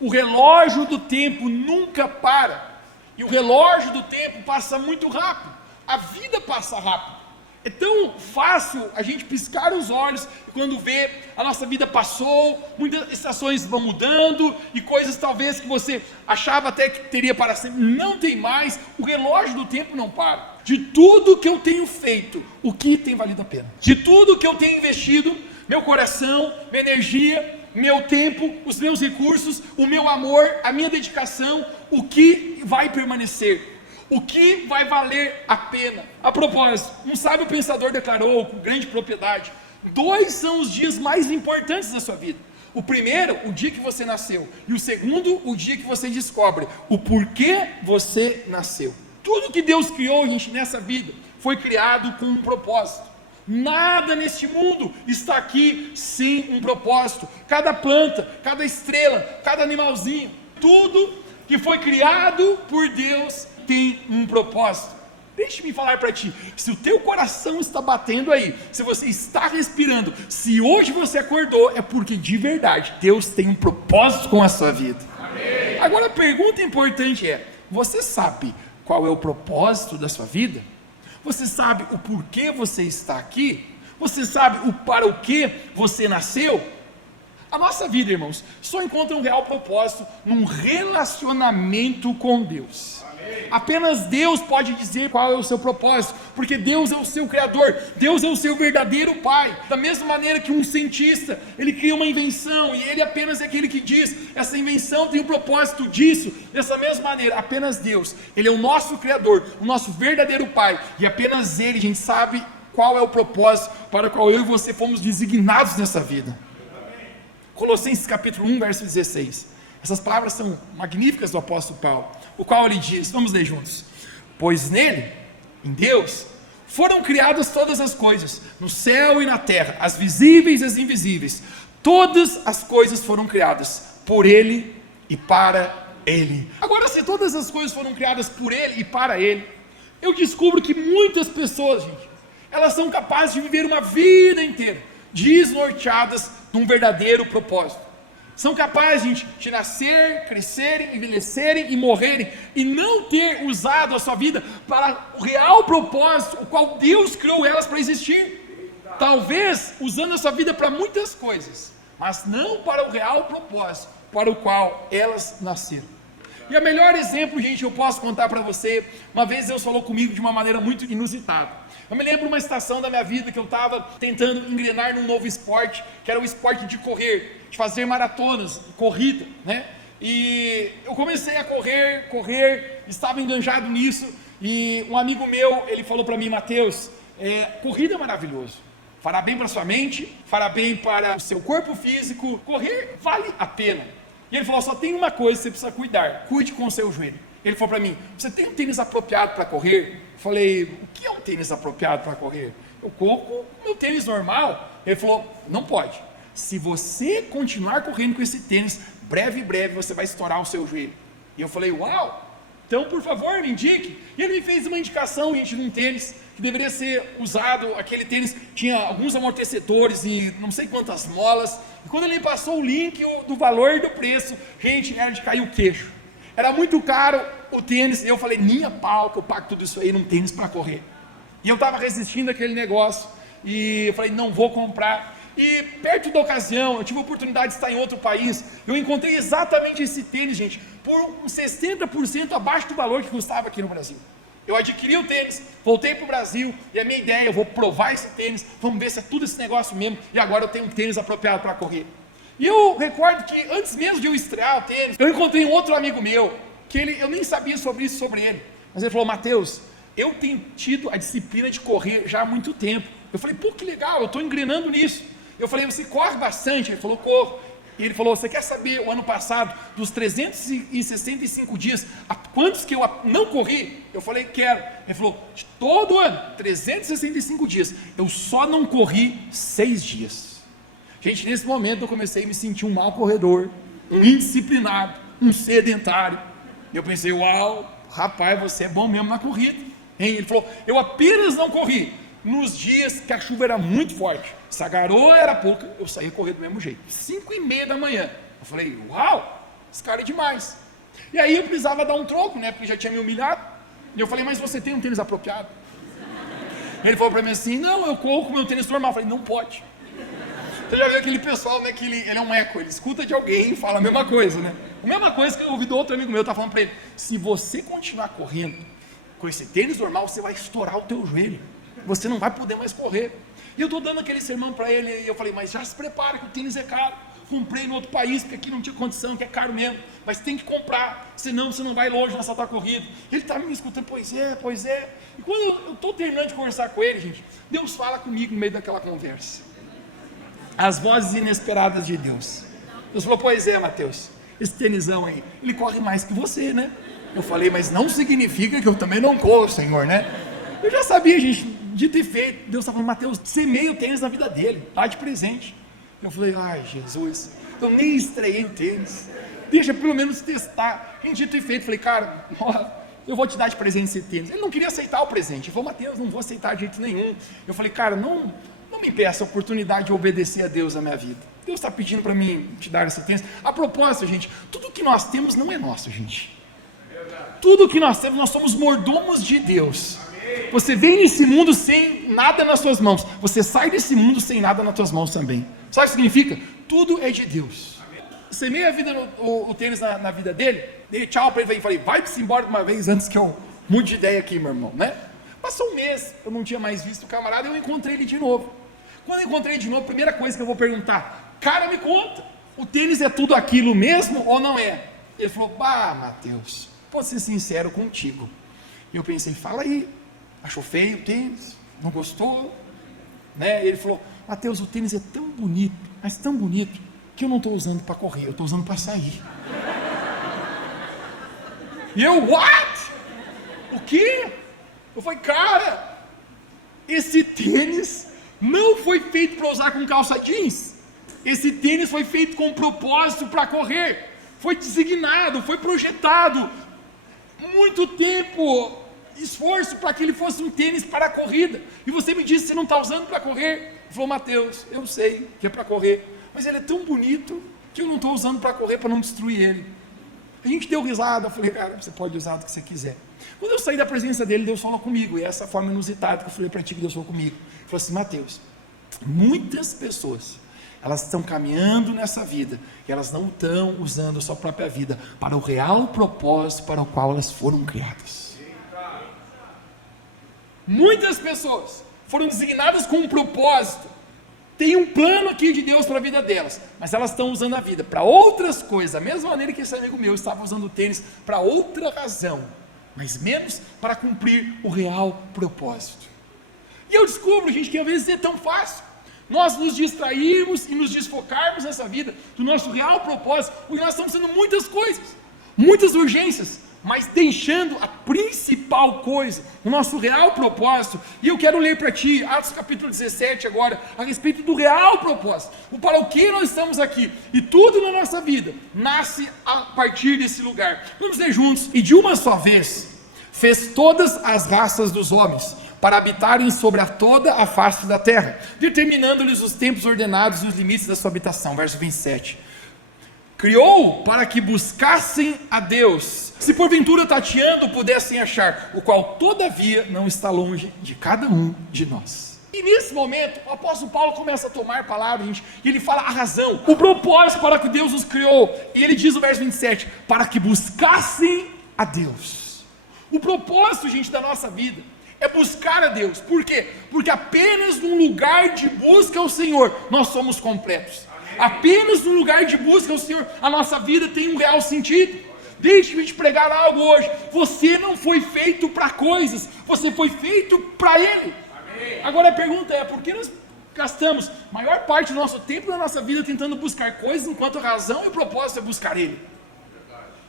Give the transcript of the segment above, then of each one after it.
O relógio do tempo nunca para. E o relógio do tempo passa muito rápido. A vida passa rápido. É tão fácil a gente piscar os olhos e quando vê, a nossa vida passou, muitas estações vão mudando e coisas talvez que você achava até que teria para sempre, não tem mais. O relógio do tempo não para. De tudo que eu tenho feito, o que tem valido a pena? De tudo que eu tenho investido, meu coração, minha energia, meu tempo, os meus recursos, o meu amor, a minha dedicação, o que vai permanecer? O que vai valer a pena? A propósito, um sábio pensador declarou com grande propriedade: 2 são os dias mais importantes da sua vida. O primeiro, o dia que você nasceu, e o segundo, o dia que você descobre o porquê você nasceu. Tudo que Deus criou, gente, nessa vida, foi criado com um propósito. Nada neste mundo está aqui sem um propósito. Cada planta, cada estrela, cada animalzinho, tudo que foi criado por Deus tem um propósito. Deixe-me falar para ti, se o teu coração está batendo aí, se você está respirando, se hoje você acordou, é porque de verdade Deus tem um propósito com a sua vida. Amém. Agora a pergunta importante é: você sabe qual é o propósito da sua vida? Você sabe o porquê você está aqui? Você sabe o para o que você nasceu? A nossa vida, irmãos, só encontra um real propósito num relacionamento com Deus. Apenas Deus pode dizer qual é o seu propósito, porque Deus é o seu Criador, Deus é o seu verdadeiro Pai. Da mesma maneira que um cientista, ele cria uma invenção e ele apenas é aquele que diz, essa invenção tem o propósito disso. Dessa mesma maneira, apenas Deus, ele é o nosso Criador, o nosso verdadeiro Pai, e apenas Ele, a gente sabe qual é o propósito para o qual eu e você fomos designados nessa vida. Colossenses capítulo 1, verso 16. Essas palavras são magníficas do apóstolo Paulo, o qual ele diz, vamos ler juntos: pois nele, em Deus, foram criadas todas as coisas, no céu e na terra, as visíveis e as invisíveis. Todas as coisas foram criadas por Ele e para Ele. Agora, se todas as coisas foram criadas por Ele e para Ele, eu descubro que muitas pessoas, gente, elas são capazes de viver uma vida inteira desnorteadas de um verdadeiro propósito. São capazes, gente, de nascer, crescerem, envelhecerem e morrerem, e não ter usado a sua vida para o real propósito, o qual Deus criou elas para existir. Talvez usando a sua vida para muitas coisas, mas não para o real propósito para o qual elas nasceram. E o melhor exemplo, gente, eu posso contar para você. Uma vez Deus falou comigo de uma maneira muito inusitada. Eu me lembro de uma estação da minha vida que eu estava tentando engrenar num novo esporte, que era o esporte de correr, de fazer maratonas, corrida, né? E eu comecei a correr, estava enganjado nisso, e um amigo meu, ele falou para mim: Mateus, corrida é maravilhoso, fará bem para sua mente, fará bem para o seu corpo físico, correr vale a pena. E ele falou: só tem uma coisa que você precisa cuidar, cuide com o seu joelho. Ele falou para mim: você tem um tênis apropriado para correr? Eu falei: o que é um tênis apropriado para correr? Eu corro com o meu tênis normal. Ele falou: não pode. Se você continuar correndo com esse tênis, breve você vai estourar o seu joelho. E eu falei: uau, então por favor me indique. E ele me fez uma indicação, gente, de um tênis que deveria ser usado. Aquele tênis tinha alguns amortecedores e não sei quantas molas. E quando ele passou o link do valor e do preço, gente, era de cair o queixo. Era muito caro o tênis, e eu falei: minha pau, que eu pago tudo isso aí num tênis para correr. E eu estava resistindo àquele negócio, e eu falei: não vou comprar. E perto da ocasião, eu tive a oportunidade de estar em outro país, eu encontrei exatamente esse tênis, gente, por uns 60% abaixo do valor que custava aqui no Brasil. Eu adquiri o tênis, voltei para o Brasil, e a minha ideia: eu vou provar esse tênis, vamos ver se é tudo esse negócio mesmo, e agora eu tenho um tênis apropriado para correr. E eu recordo que antes mesmo de eu estrear o tênis, eu encontrei um outro amigo meu, que eu nem sabia sobre ele, mas ele falou: Mateus, eu tenho tido a disciplina de correr já há muito tempo. Eu falei: pô, que legal, eu estou engrenando nisso. Eu falei: você corre bastante? Ele falou: corro. E ele falou: você quer saber, o ano passado, dos 365 dias, quantos que eu não corri? Eu falei: quero. Ele falou: de todo ano, 365 dias, eu só não corri 6 dias. Gente, nesse momento eu comecei a me sentir um mau corredor, um indisciplinado, um sedentário. E eu pensei: uau, rapaz, você é bom mesmo na corrida, hein? Ele falou: eu apenas não corri nos dias que a chuva era muito forte. Se a garoa era pouca, eu saía correndo do mesmo jeito. 5:30 da manhã. Eu falei: uau, esse cara é demais. E aí eu precisava dar um troco, né, porque já tinha me humilhado. E eu falei, mas você tem um tênis apropriado? Ele falou para mim assim, não, eu corro com meu tênis normal. Eu falei, não pode. Você já viu aquele pessoal, né, que ele é um eco, ele escuta de alguém e fala a mesma coisa, né? A mesma coisa que eu ouvi do outro amigo meu, tá falando para ele, se você continuar correndo com esse tênis normal, você vai estourar o teu joelho, você não vai poder mais correr. E eu tô dando aquele sermão para ele, e eu falei, mas já se prepara que o tênis é caro. Comprei no outro país, porque aqui não tinha condição, que é caro mesmo, mas tem que comprar, senão você não vai longe nessa tua corrida. Ele estava me escutando, pois é. E quando eu estou terminando de conversar com ele, gente, Deus fala comigo no meio daquela conversa. As vozes inesperadas de Deus. Deus falou, pois é, Mateus, esse tênisão aí, ele corre mais que você, né? Eu falei, mas não significa que eu também não corro, Senhor, né? Eu já sabia, gente, dito e feito. Deus estava falando, Mateus, semeia o tênis na vida dele, dá de presente. Eu falei, ai Jesus, eu nem estreiei o tênis, deixa pelo menos testar. Dito e feito, falei, cara, eu vou te dar de presente esse tênis. Ele não queria aceitar o presente, ele falou, Mateus, não vou aceitar de jeito nenhum. Eu falei, cara, não me peça a oportunidade de obedecer a Deus na minha vida. Deus está pedindo para mim te dar esse tênis. A propósito, gente, tudo que nós temos não é nosso, gente. Tudo que nós temos, nós somos mordomos de Deus. Você vem nesse mundo sem nada nas suas mãos, você sai desse mundo sem nada nas suas mãos também. Sabe o que significa? Tudo é de Deus. Semeia a vida o tênis na vida dele, dei tchau para ele e falei, vai-se embora de uma vez antes que eu mude de ideia aqui, meu irmão, né? Passou um mês, eu não tinha mais visto o camarada, eu encontrei ele de novo. Quando eu encontrei ele de novo, a primeira coisa que eu vou perguntar, cara, me conta, o tênis é tudo aquilo mesmo ou não é? Ele falou, Mateus, posso ser sincero contigo. E eu pensei, fala aí, achou feio o tênis? Não gostou? Né? Ele falou, Mateus, o tênis é tão bonito, mas tão bonito, que eu não estou usando para correr, eu estou usando para sair. E eu, what? O quê? Eu falei, cara, esse tênis não foi feito para usar com calça jeans. Esse tênis foi feito com propósito para correr. Foi designado, foi projetado. Muito tempo, esforço para que ele fosse um tênis para a corrida. E você me disse que você não está usando para correr. Ele falou, Mateus, eu sei que é para correr, mas ele é tão bonito que eu não estou usando para correr, para não destruir ele. A gente deu risada, eu falei, cara, você pode usar do que você quiser. Quando eu saí da presença dele, Deus falou comigo, e essa forma inusitada que eu falei para ti que Deus falou comigo. Ele falou assim, Mateus, muitas pessoas, elas estão caminhando nessa vida, e elas não estão usando a sua própria vida para o real propósito para o qual elas foram criadas. Muitas pessoas foram designadas com um propósito, tem um plano aqui de Deus para a vida delas, mas elas estão usando a vida para outras coisas, da mesma maneira que esse amigo meu estava usando o tênis para outra razão, mas menos para cumprir o real propósito. E eu descubro, gente, que às vezes é tão fácil nós nos distrairmos e nos desfocarmos nessa vida do nosso real propósito, porque nós estamos fazendo muitas coisas, muitas urgências, mas deixando a principal coisa, o nosso real propósito. E eu quero ler para ti, Atos capítulo 17 agora, a respeito do real propósito, o para o que nós estamos aqui, e tudo na nossa vida, nasce a partir desse lugar. Vamos ler juntos. E de uma só vez, fez todas as raças dos homens, para habitarem sobre toda a face da terra, determinando-lhes os tempos ordenados e os limites da sua habitação. Verso 27. Criou para que buscassem a Deus, se porventura tateando pudessem achar, o qual todavia não está longe de cada um de nós. E nesse momento, o apóstolo Paulo começa a tomar palavras, gente, e ele fala a razão, o propósito para que Deus nos criou, e ele diz no verso 27, para que buscassem a Deus. O propósito, gente, da nossa vida é buscar a Deus. Por quê? Porque apenas num lugar de busca ao Senhor nós somos completos. Apenas no lugar de busca ao Senhor, a nossa vida tem um real sentido. Deixe-me te pregar algo hoje. Você não foi feito para coisas, você foi feito para Ele. Amém. Agora a pergunta é, por que nós gastamos a maior parte do nosso tempo da nossa vida tentando buscar coisas, enquanto a razão e o propósito é buscar Ele?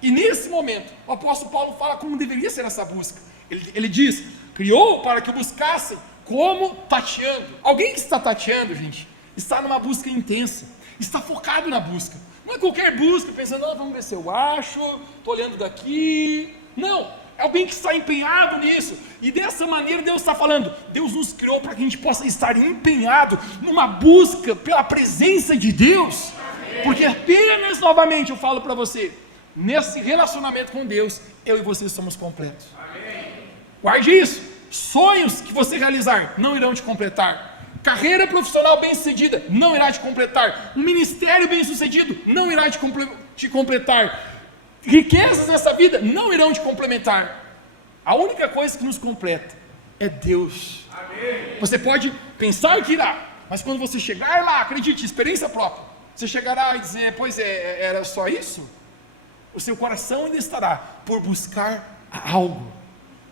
E nesse momento, o apóstolo Paulo fala como deveria ser essa busca. Ele diz, criou para que buscassem como tateando. Alguém que está tateando, gente, está numa busca intensa, está focado na busca. Não é qualquer busca, pensando, vamos ver se eu acho, estou olhando daqui. Não, é alguém que está empenhado nisso. E dessa maneira Deus está falando, Deus nos criou para que a gente possa estar empenhado numa busca pela presença de Deus. Porque apenas, novamente, eu falo para você, nesse relacionamento com Deus, eu e você somos completos. Guarde isso. Sonhos que você realizar não irão te completar. Carreira profissional bem-sucedida não irá te completar. Um ministério bem-sucedido não irá te completar. Riquezas nessa vida não irão te complementar. A única coisa que nos completa é Deus. Amém. Você pode pensar que irá, mas quando você chegar lá, acredite, experiência própria, você chegará e dizer, pois é, era só isso? O seu coração ainda estará por buscar algo.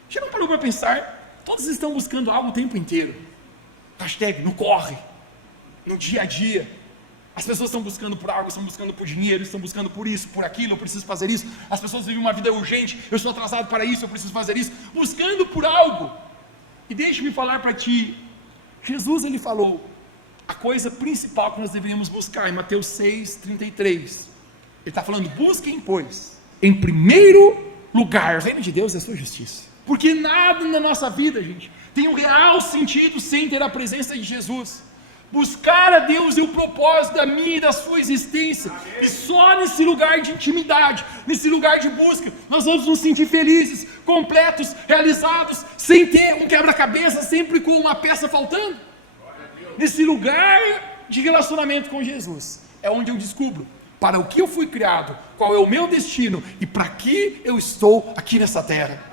Já não parou para pensar? Todos estão buscando algo o tempo inteiro. Hashtag, no corre, no dia a dia. As pessoas estão buscando por algo, estão buscando por dinheiro, estão buscando por isso, por aquilo, eu preciso fazer isso. As pessoas vivem uma vida urgente, eu estou atrasado para isso, eu preciso fazer isso. Buscando por algo. E deixe-me falar para ti, Jesus ele falou, a coisa principal que nós deveríamos buscar, em Mateus 6:33. Ele está falando, busquem pois, em primeiro lugar, o reino de Deus é a sua justiça. Porque nada na nossa vida, gente, tem um real sentido sem ter a presença de Jesus. Buscar a Deus é o propósito da minha e da sua existência. E só nesse lugar de intimidade, nesse lugar de busca, nós vamos nos sentir felizes, completos, realizados, sem ter um quebra-cabeça, sempre com uma peça faltando. Nesse lugar de relacionamento com Jesus, é onde eu descubro para o que eu fui criado, qual é o meu destino e para que eu estou aqui nessa terra.